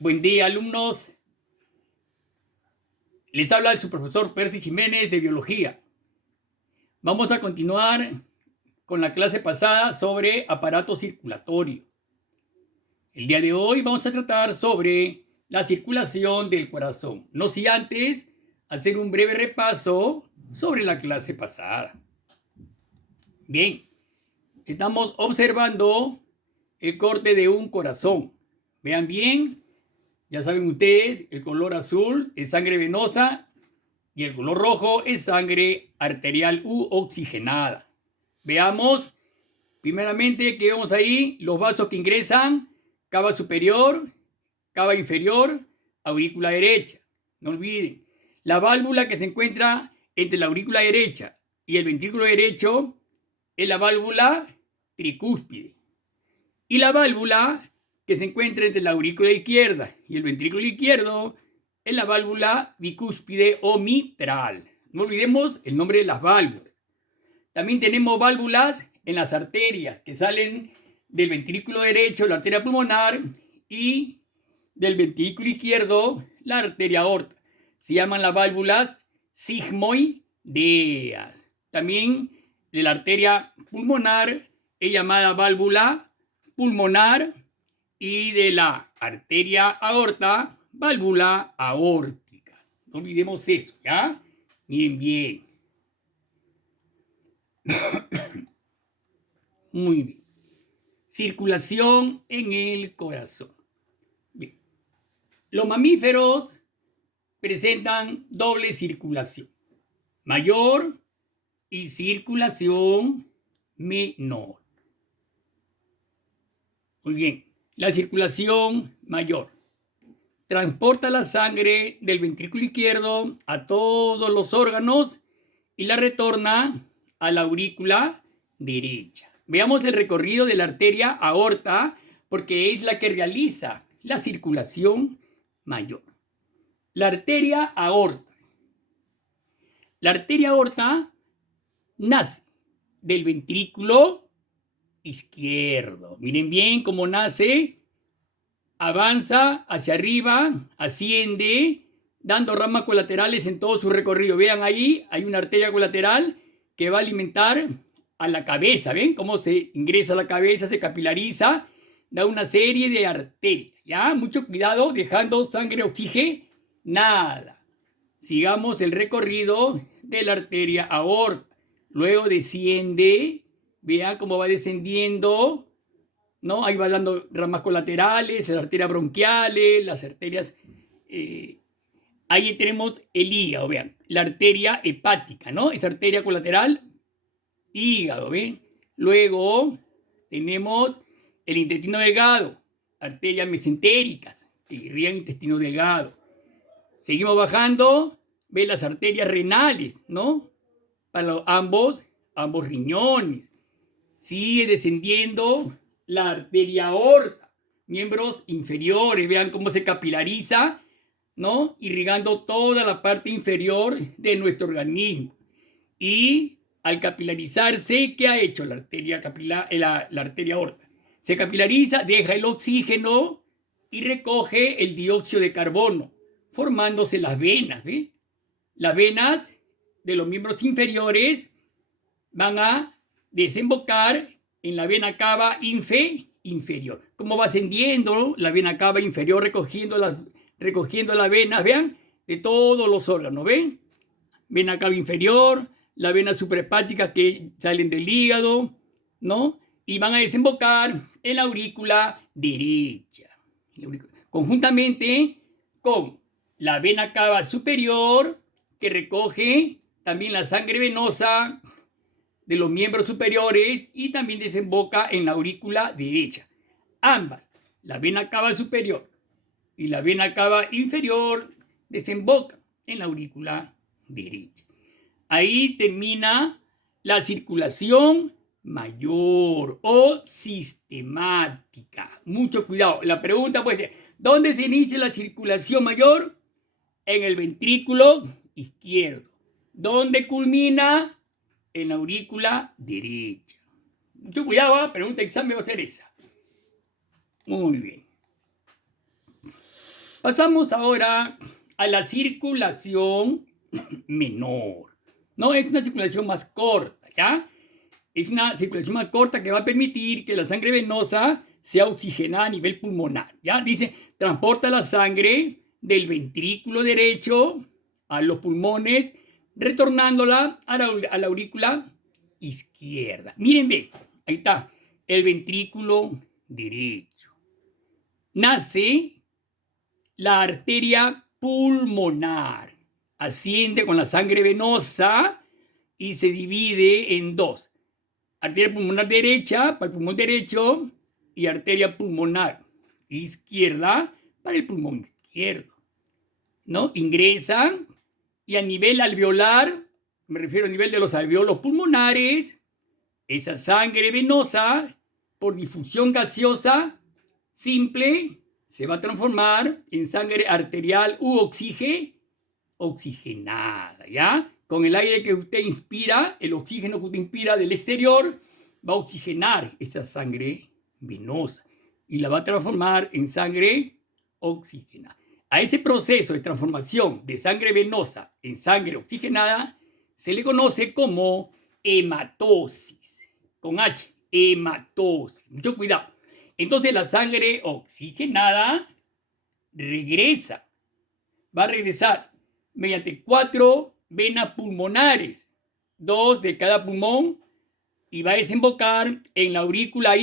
Buen día, alumnos. Les habla su profesor Percy Jiménez de Biología. Vamos a continuar con la clase pasada sobre aparato circulatorio. El día de hoy vamos a tratar sobre la circulación del corazón. No sin antes hacer un breve repaso sobre la clase pasada. Bien, estamos observando el corte de un corazón. Vean bien. Ya saben ustedes, el color azul es sangre venosa y el color rojo es sangre arterial u oxigenada. Veamos, primeramente, que vemos ahí los vasos que ingresan: cava superior, cava inferior, aurícula derecha. No olviden, la válvula que se encuentra entre la aurícula derecha y el ventrículo derecho es la válvula tricúspide. Y la válvula que se encuentra entre la aurícula izquierda y el ventrículo izquierdo es la válvula bicúspide o mitral. No olvidemos el nombre de las válvulas. También tenemos válvulas en las arterias que salen del ventrículo derecho, la arteria pulmonar, y del ventrículo izquierdo, la arteria aorta. Se llaman las válvulas sigmoideas. También de la arteria pulmonar es llamada válvula pulmonar, y de la arteria aorta, válvula aórtica. No olvidemos eso, ¿ya? Miren bien. Muy bien. Circulación en el corazón. Bien. Los mamíferos presentan doble circulación, mayor y circulación menor. Muy bien. La circulación mayor transporta la sangre del ventrículo izquierdo a todos los órganos y la retorna a la aurícula derecha. Veamos el recorrido de la arteria aorta, porque es la que realiza la circulación mayor. La arteria aorta. La arteria aorta nace del ventrículo izquierdo. Miren bien cómo nace, avanza hacia arriba, asciende, dando ramas colaterales en todo su recorrido. Vean ahí, hay una arteria colateral que va a alimentar a la cabeza. ¿Ven cómo se ingresa a la cabeza, se capilariza, da una serie de arterias? ¿Ya? Mucho cuidado, dejando sangre oxigenada. Sigamos el recorrido de la arteria aorta. Luego desciende. Vean cómo va descendiendo, ¿no? Ahí va dando ramas colaterales, las arterias bronquiales, las arterias... ahí tenemos el hígado, vean, la arteria hepática, ¿no? Esa arteria colateral, hígado, ¿ven? Luego tenemos el intestino delgado, arterias mesentéricas, que irrigan el intestino delgado. Seguimos bajando, ven las arterias renales, ¿no? Para ambos riñones. Sigue descendiendo la arteria aorta, miembros inferiores, vean cómo se capilariza, ¿no? Irrigando toda la parte inferior de nuestro organismo. Y al capilarizarse, ¿qué ha hecho la arteria la arteria aorta? Se capilariza, deja el oxígeno y recoge el dióxido de carbono, formándose las venas, ¿ve? Las venas de los miembros inferiores van a desembocar en la vena cava inferior. ¿Cómo va ascendiendo la vena cava inferior, recogiendo las venas, vean, de todos los órganos? ¿Ven? Vena cava inferior, la vena suprahepática que salen del hígado, ¿no? Y van a desembocar en la aurícula derecha. Conjuntamente con la vena cava superior, que recoge también la sangre venosa de los miembros superiores y también desemboca en la aurícula derecha. Ambas, la vena cava superior y la vena cava inferior, desembocan en la aurícula derecha. Ahí termina la circulación mayor o sistemática. Mucho cuidado. La pregunta puede ser, ¿dónde se inicia la circulación mayor? En el ventrículo izquierdo. ¿Dónde culmina? En la aurícula derecha. Mucho cuidado, pregunta de examen va a ser esa. Muy bien. Pasamos ahora a la circulación menor. No es una circulación más corta, ¿ya? Es una circulación más corta que va a permitir que la sangre venosa sea oxigenada a nivel pulmonar, ¿ya? Dice, transporta la sangre del ventrículo derecho a los pulmones, retornándola a la aurícula izquierda. Miren bien, ahí está, el ventrículo derecho. Nace la arteria pulmonar, asciende con la sangre venosa y se divide en dos. Arteria pulmonar derecha para el pulmón derecho y arteria pulmonar izquierda para el pulmón izquierdo, ¿no? Ingresan y a nivel alveolar, me refiero a nivel de los alveolos pulmonares, esa sangre venosa por difusión gaseosa simple se va a transformar en sangre arterial u oxigenada, ¿ya? Con el aire que usted inspira, el oxígeno que usted inspira del exterior, va a oxigenar esa sangre venosa y la va a transformar en sangre oxigenada. A ese proceso de transformación de sangre venosa en sangre oxigenada se le conoce como hematosis, con H, hematosis. Mucho cuidado. Entonces la sangre oxigenada va a regresar mediante 4 venas pulmonares, 2 de cada pulmón, y va a desembocar en la aurícula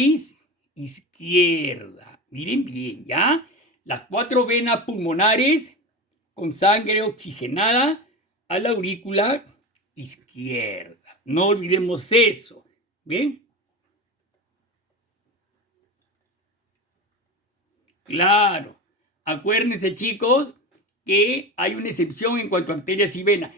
izquierda. Miren bien, ¿ya? Las 4 venas pulmonares con sangre oxigenada a la aurícula izquierda. No olvidemos eso. ¿Bien? Claro. Acuérdense, chicos, que hay una excepción en cuanto a arterias y venas.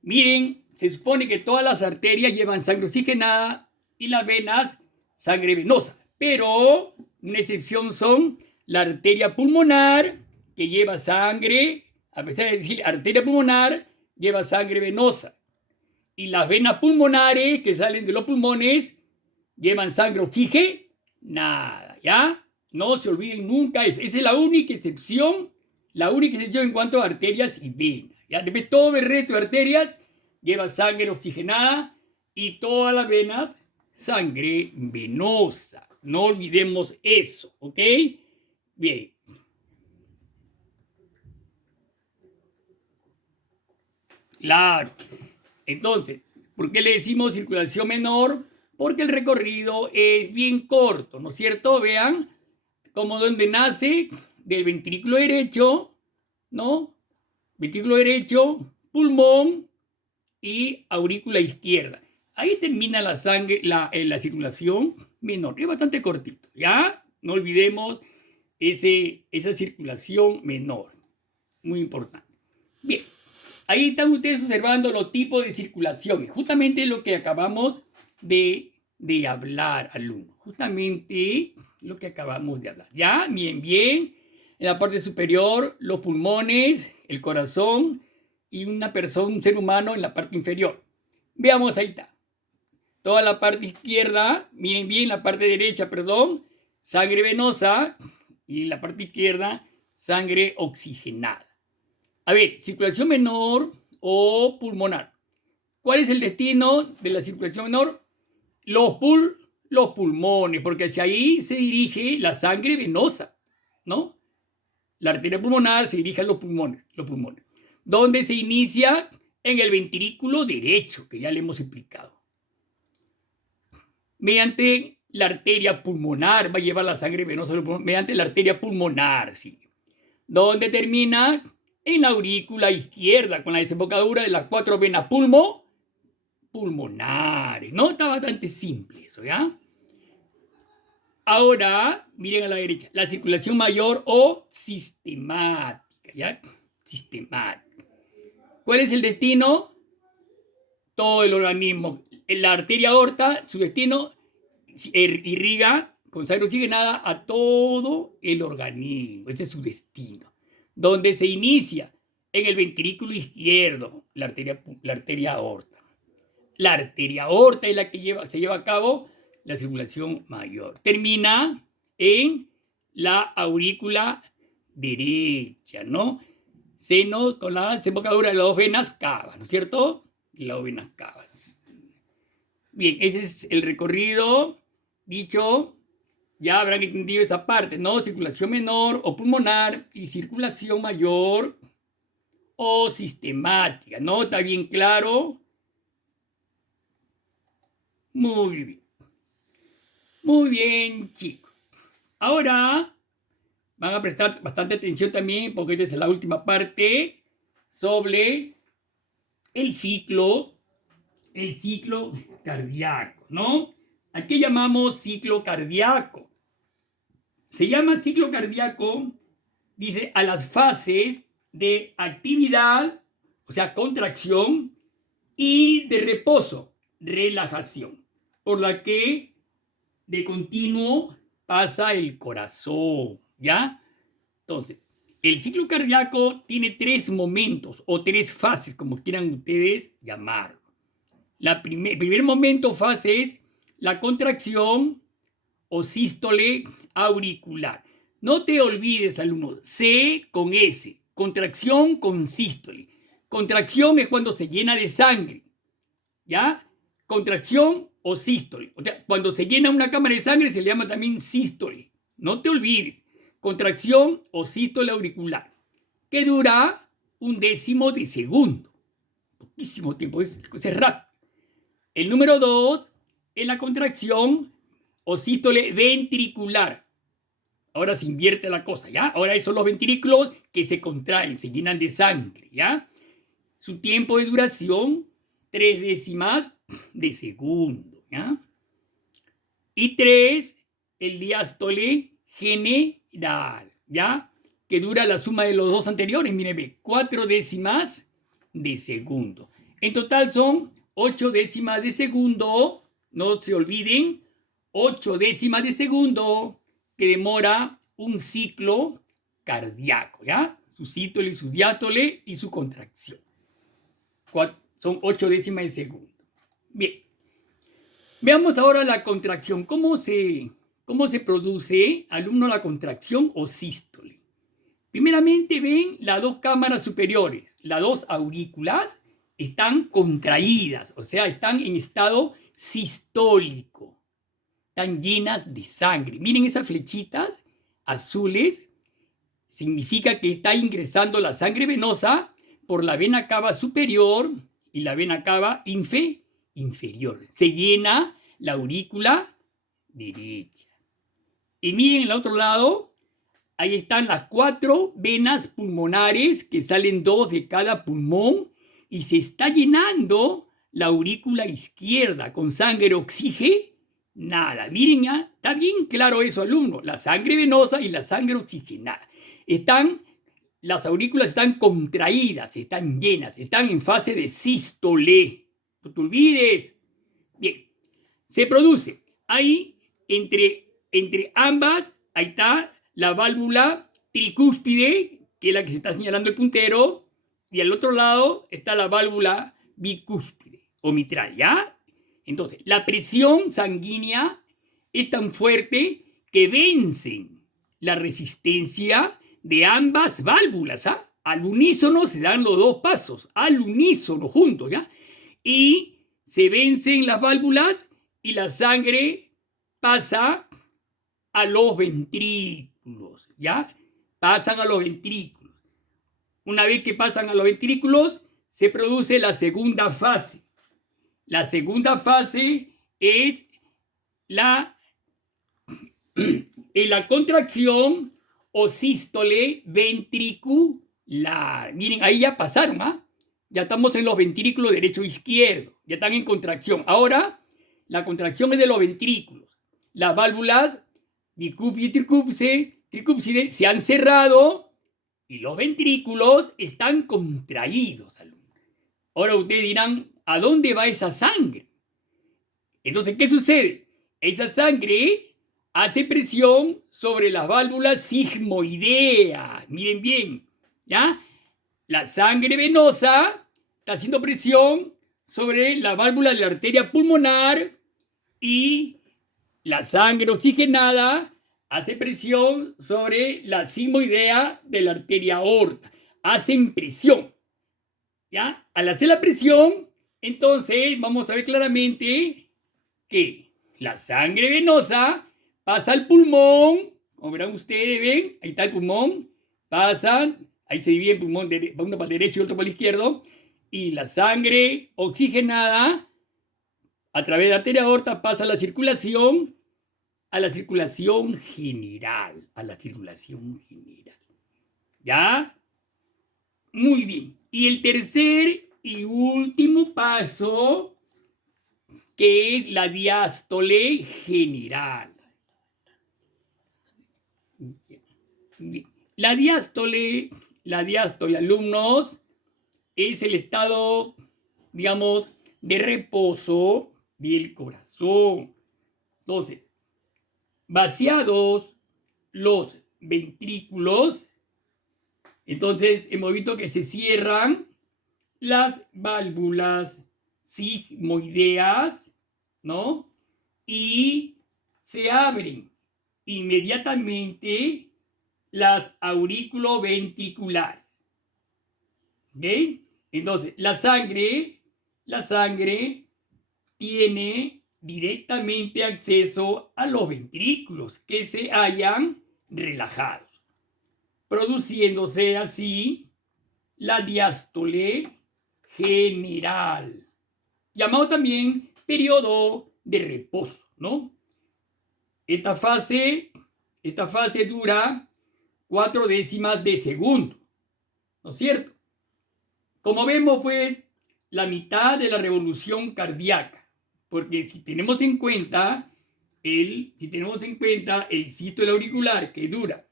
Miren, se supone que todas las arterias llevan sangre oxigenada y las venas sangre venosa. Pero una excepción son la arteria pulmonar, que lleva sangre, a pesar de decir arteria pulmonar, lleva sangre venosa. Y las venas pulmonares que salen de los pulmones llevan sangre oxigenada, ¿ya? No se olviden nunca, esa es la única excepción en cuanto a arterias y venas. ¿Ya? Después todo el resto de arterias lleva sangre oxigenada y todas las venas sangre venosa. No olvidemos eso, ¿ok? Bien. Claro. Entonces, ¿por qué le decimos circulación menor? Porque el recorrido es bien corto, ¿no es cierto? Vean como donde nace del ventrículo derecho, ¿no? Ventrículo derecho, pulmón y aurícula izquierda. Ahí termina la sangre, la circulación menor. Es bastante cortito, ¿ya? No olvidemos esa circulación menor. Muy importante. Bien, ahí están ustedes observando los tipos de circulaciones. Justamente lo que acabamos de hablar, alumnos. Justamente lo que acabamos de hablar. ¿Ya? Bien, bien. En la parte superior, los pulmones, el corazón y una persona, un ser humano en la parte inferior. Veamos, ahí está. Toda la parte izquierda, miren bien, la parte derecha, perdón, sangre venosa y la parte izquierda, sangre oxigenada. A ver, circulación menor o pulmonar. ¿Cuál es el destino de la circulación menor? Los pulmones, porque hacia ahí se dirige la sangre venosa, ¿no? La arteria pulmonar se dirige a los pulmones. ¿Dónde se inicia? En el ventrículo derecho, que ya le hemos explicado. Mediante la arteria pulmonar va a llevar la sangre venosa a los pulmones, mediante la arteria pulmonar, sí. ¿Dónde termina? En la aurícula izquierda, con la desembocadura de las 4 venas pulmonares, ¿no? Está bastante simple eso, ¿ya? Ahora, miren a la derecha, la circulación mayor o sistemática, ¿ya? Sistemática. ¿Cuál es el destino? Todo el organismo. La arteria aorta, su destino, irriga con sangre oxigenada a todo el organismo. Ese es su destino. Donde se inicia en el ventrículo izquierdo, la arteria aorta. La arteria aorta es la que se lleva a cabo la circulación mayor. Termina en la aurícula derecha, ¿no? Seno con la desembocadura de las dos venas cavas, ¿no es cierto? Y las dos venas cavas. Bien, ese es el recorrido dicho. Ya habrán entendido esa parte, ¿no? Circulación menor o pulmonar y circulación mayor o sistemática, ¿no? ¿Está bien claro? Muy bien. Muy bien, chicos. Ahora van a prestar bastante atención también, porque esta es la última parte, sobre el ciclo cardíaco, ¿no? ¿A qué llamamos ciclo cardíaco? Se llama ciclo cardíaco, dice, a las fases de actividad, o sea, contracción, y de reposo, relajación, por la que de continuo pasa el corazón, ¿ya? Entonces, el ciclo cardíaco tiene 3 momentos o 3 fases, como quieran ustedes llamarlo. El primer momento, fase, es la contracción o sístole auricular. No te olvides, alumno, C con S, contracción con sístole. Contracción es cuando se llena de sangre, ¿ya? Contracción o sístole. O sea, cuando se llena una cámara de sangre se le llama también sístole. No te olvides. Contracción o sístole auricular, que dura 1/10 de segundo. Poquísimo tiempo, es rápido. El número 2 es la contracción o sístole ventricular. Ahora se invierte la cosa, ¿ya? Ahora son los ventrículos que se contraen, se llenan de sangre, ¿ya? Su tiempo de duración, 0,3 de segundo, ¿ya? Y 3, el diástole general, ¿ya? Que dura la suma de los dos anteriores, miren, 4/10 de segundo. En total son 8/10 de segundo, no se olviden, 8/10 de segundo que demora un ciclo cardíaco, ¿ya? Su sístole, su diástole y su contracción. Son 8/10 de segundo. Bien. Veamos ahora la contracción. ¿Cómo se produce, alumno, la contracción o sístole? Primeramente ven las dos cámaras superiores, las dos aurículas están contraídas, o sea, están en estado sistólico, están llenas de sangre. Miren esas flechitas azules, significa que está ingresando la sangre venosa por la vena cava superior y la vena cava inferior. Se llena la aurícula derecha. Y miren el otro lado, ahí están las 4 venas pulmonares, que salen 2 de cada pulmón, y se está llenando la aurícula izquierda con sangre oxigenada. Miren, ¿ya? Está bien claro eso, alumno. La sangre venosa y la sangre oxigenada. Las aurículas están contraídas, están llenas, están en fase de sístole. No te olvides. Bien, se produce ahí entre ambas, ahí está la válvula tricúspide, que es la que se está señalando el puntero, y al otro lado está la válvula bicúspide o mitral, ¿ya? Entonces, la presión sanguínea es tan fuerte que vencen la resistencia de ambas válvulas, ¿ah? Al unísono se dan los dos pasos, al unísono juntos, ¿ya? Y se vencen las válvulas y la sangre pasa a los ventrículos, ¿ya? Pasan a los ventrículos. Una vez que pasan a los ventrículos, se produce la segunda fase. La segunda fase es la contracción o sístole ventricular. Miren, ahí ya pasaron, ¿ah? Ya estamos en los ventrículos derecho e izquierdo. Ya están en contracción. Ahora, la contracción es de los ventrículos. Las válvulas bicúspide y tricúspide se han cerrado y los ventrículos están contraídos. Ahora ustedes dirán, ¿a dónde va esa sangre? Entonces, ¿qué sucede? Esa sangre hace presión sobre las válvulas sigmoideas. Miren bien, ¿ya? La sangre venosa está haciendo presión sobre la válvula de la arteria pulmonar y la sangre oxigenada hace presión sobre la sigmoidea de la arteria aorta. Hacen presión. ¿Ya? Al hacer la presión, entonces vamos a ver claramente que la sangre venosa pasa al pulmón. Como verán ustedes, ven, ahí está el pulmón. Pasan, ahí se divide el pulmón, uno para el derecho y otro para el izquierdo. Y la sangre oxigenada a través de la arteria aorta pasa a la circulación general, ¿Ya? Muy bien. Y el tercer y último paso, que es la diástole general. Bien. La diástole, alumnos, es el estado, digamos, de reposo del corazón. Entonces, vaciados los ventrículos, entonces hemos visto que se cierran las válvulas sigmoideas, ¿no? Y se abren inmediatamente las aurículo-ventriculares. ¿Ok? Entonces, la sangre tiene directamente acceso a los ventrículos que se hayan relajado, produciéndose así la diástole general, llamado también periodo de reposo, ¿no? Esta fase dura 4 décimas de segundo, ¿no es cierto? Como vemos, pues, la mitad de la revolución cardíaca, porque si tenemos en cuenta el sístole auricular, que dura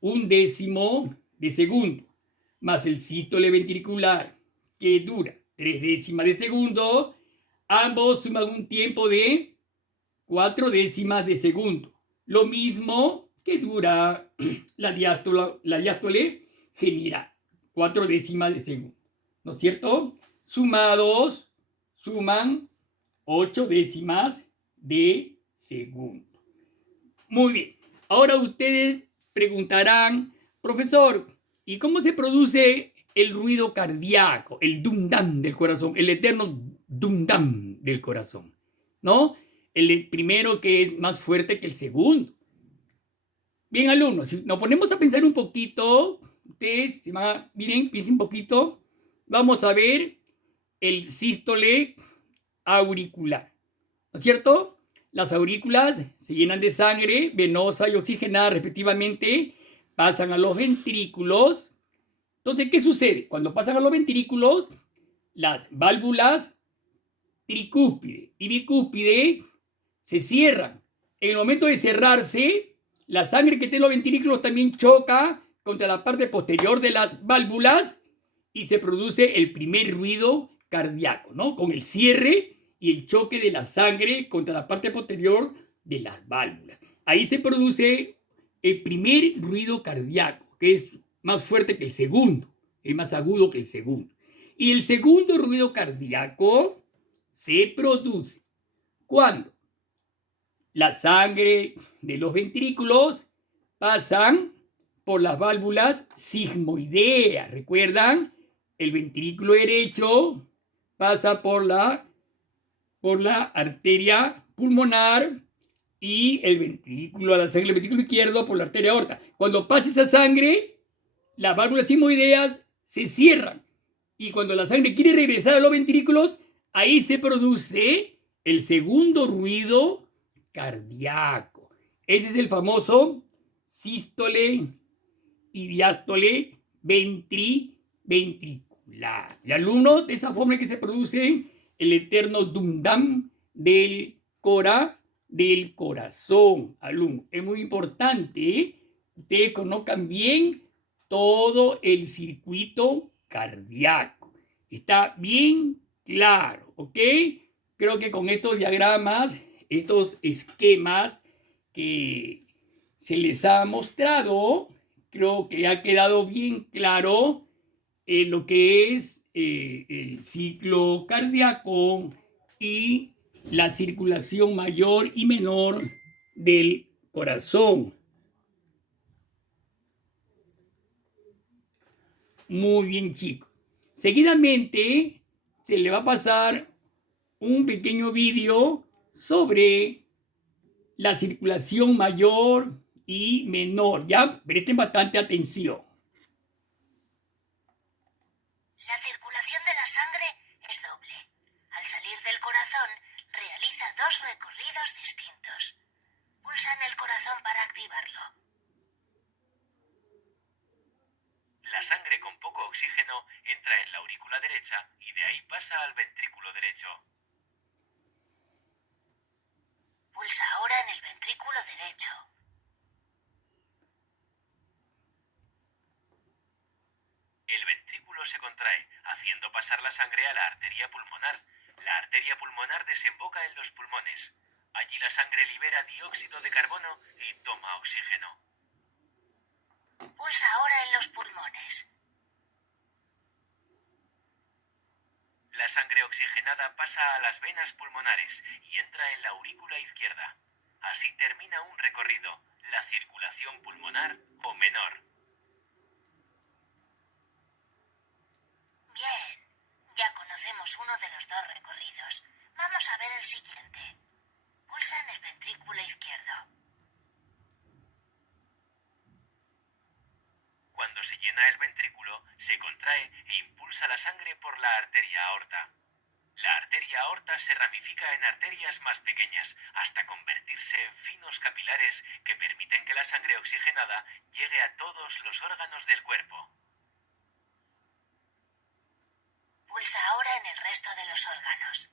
1/10 de segundo, más el sístole ventricular, que dura 3 décimas de segundo, ambos suman un tiempo de 4 décimas de segundo. Lo mismo que dura la diástole general, 4 décimas de segundo. ¿No es cierto? Sumados, suman 8 décimas de segundo. Muy bien. Ahora ustedes preguntarán, profesor, ¿y cómo se produce el ruido cardíaco, el dum-dam del corazón, el eterno dum-dam del corazón? ¿No? El primero que es más fuerte que el segundo. Bien, alumnos, si nos ponemos a pensar un poquito, ustedes, miren, piensen un poquito, vamos a ver el sístole auricular, ¿no es cierto? Las aurículas se llenan de sangre venosa y oxigenada respectivamente, pasan a los ventrículos. Entonces, ¿qué sucede? Cuando pasan a los ventrículos, las válvulas tricúspide y bicúspide se cierran. En el momento de cerrarse, la sangre que está en los ventrículos también choca contra la parte posterior de las válvulas y se produce el primer ruido cardíaco, ¿no? Con el cierre y el choque de la sangre contra la parte posterior de las válvulas. Ahí se produce el primer ruido cardíaco, que es más fuerte que el segundo, es más agudo que el segundo. Y el segundo ruido cardíaco se produce cuando la sangre de los ventrículos pasan por las válvulas sigmoideas. ¿Recuerdan? El ventrículo derecho pasa por la arteria pulmonar y el ventrículo izquierdo por la arteria aorta. Cuando pasa esa sangre, las válvulas sigmoideas se cierran y cuando la sangre quiere regresar a los ventrículos, ahí se produce el segundo ruido cardíaco. Ese es el famoso sístole y diástole ventricular. Y alumnos, de esa forma es que se produce el eterno dum-dam del corazón. Alumnos, es muy importante que ustedes conozcan bien todo el circuito cardíaco. Está bien claro, ¿ok? Creo que con estos diagramas, estos esquemas que se les ha mostrado, creo que ha quedado bien claro lo que es el ciclo cardíaco y la circulación mayor y menor del corazón. muy bien chico. Seguidamente se le va a pasar un pequeño vídeo sobre la circulación mayor y menor. Ya presten bastante atención. La circulación de la sangre es doble. Al salir del corazón, realiza dos recorridos distintos. Pulsa en el corazón para activarlo. La sangre con poco oxígeno entra en la aurícula derecha y de ahí pasa al ventrículo derecho. Pulsa ahora en el ventrículo derecho. El ventrículo se contrae, haciendo pasar la sangre a la arteria pulmonar. La arteria pulmonar desemboca en los pulmones. Allí la sangre libera dióxido de carbono y toma oxígeno. Pulsa ahora en los pulmones. La sangre oxigenada pasa a las venas pulmonares y entra en la aurícula izquierda. Así termina un recorrido, la circulación pulmonar o menor. Bien, ya conocemos uno de los dos recorridos. Vamos a ver el siguiente. Pulsa en el ventrículo izquierdo. Cuando se llena el ventrículo, se contrae e impulsa la sangre por la arteria aorta. La arteria aorta se ramifica en arterias más pequeñas hasta convertirse en finos capilares que permiten que la sangre oxigenada llegue a todos los órganos del cuerpo. Pulsa ahora en el resto de los órganos.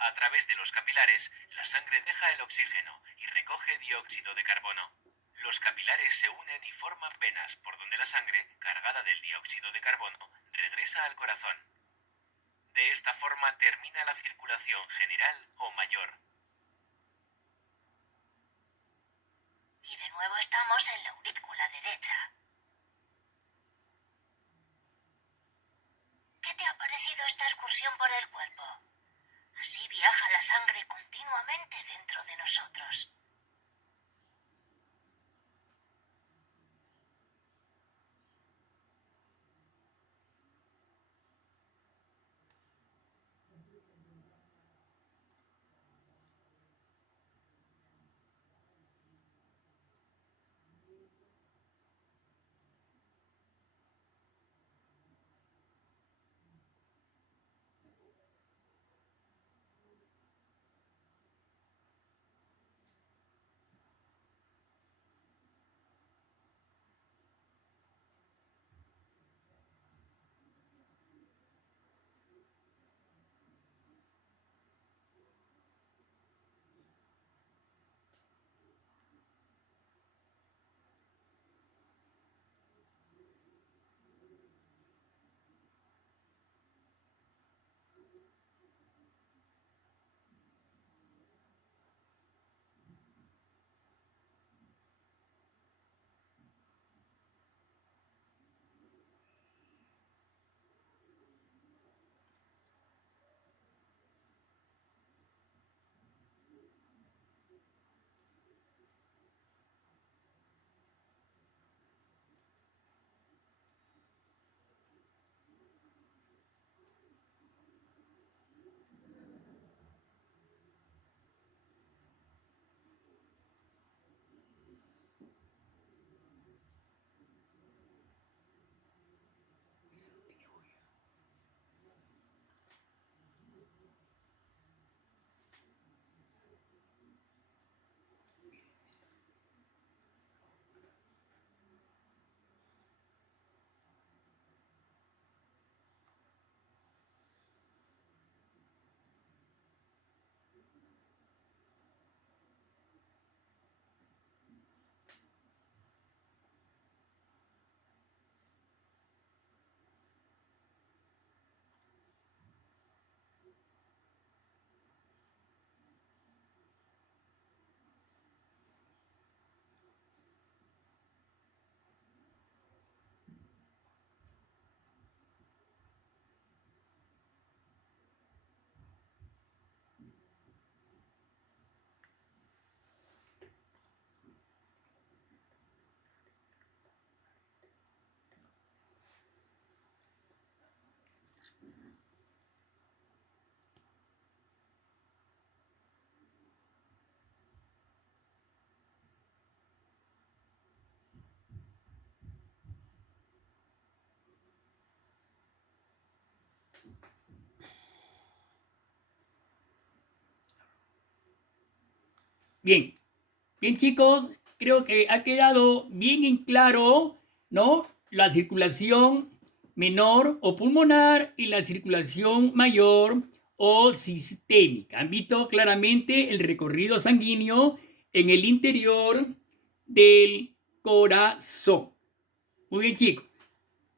A través de los capilares, la sangre deja el oxígeno y recoge dióxido de carbono. Los capilares se unen y forman venas por donde la sangre, cargada del dióxido de carbono, regresa al corazón. De esta forma termina la circulación general o mayor. Y de nuevo estamos en la aurícula derecha. ¿Qué te ha parecido esta excursión por el cuerpo? Así viaja la sangre continuamente dentro de nosotros. Bien, bien chicos, creo que ha quedado bien en claro, ¿no? La circulación menor o pulmonar y la circulación mayor o sistémica. Han visto claramente el recorrido sanguíneo en el interior del corazón. Muy bien chicos.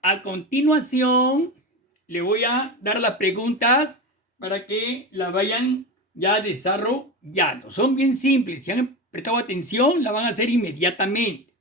A continuación, le voy a dar las preguntas para que las vayan ya desarrollando. Son bien simples. Si han prestado atención, la van a hacer inmediatamente.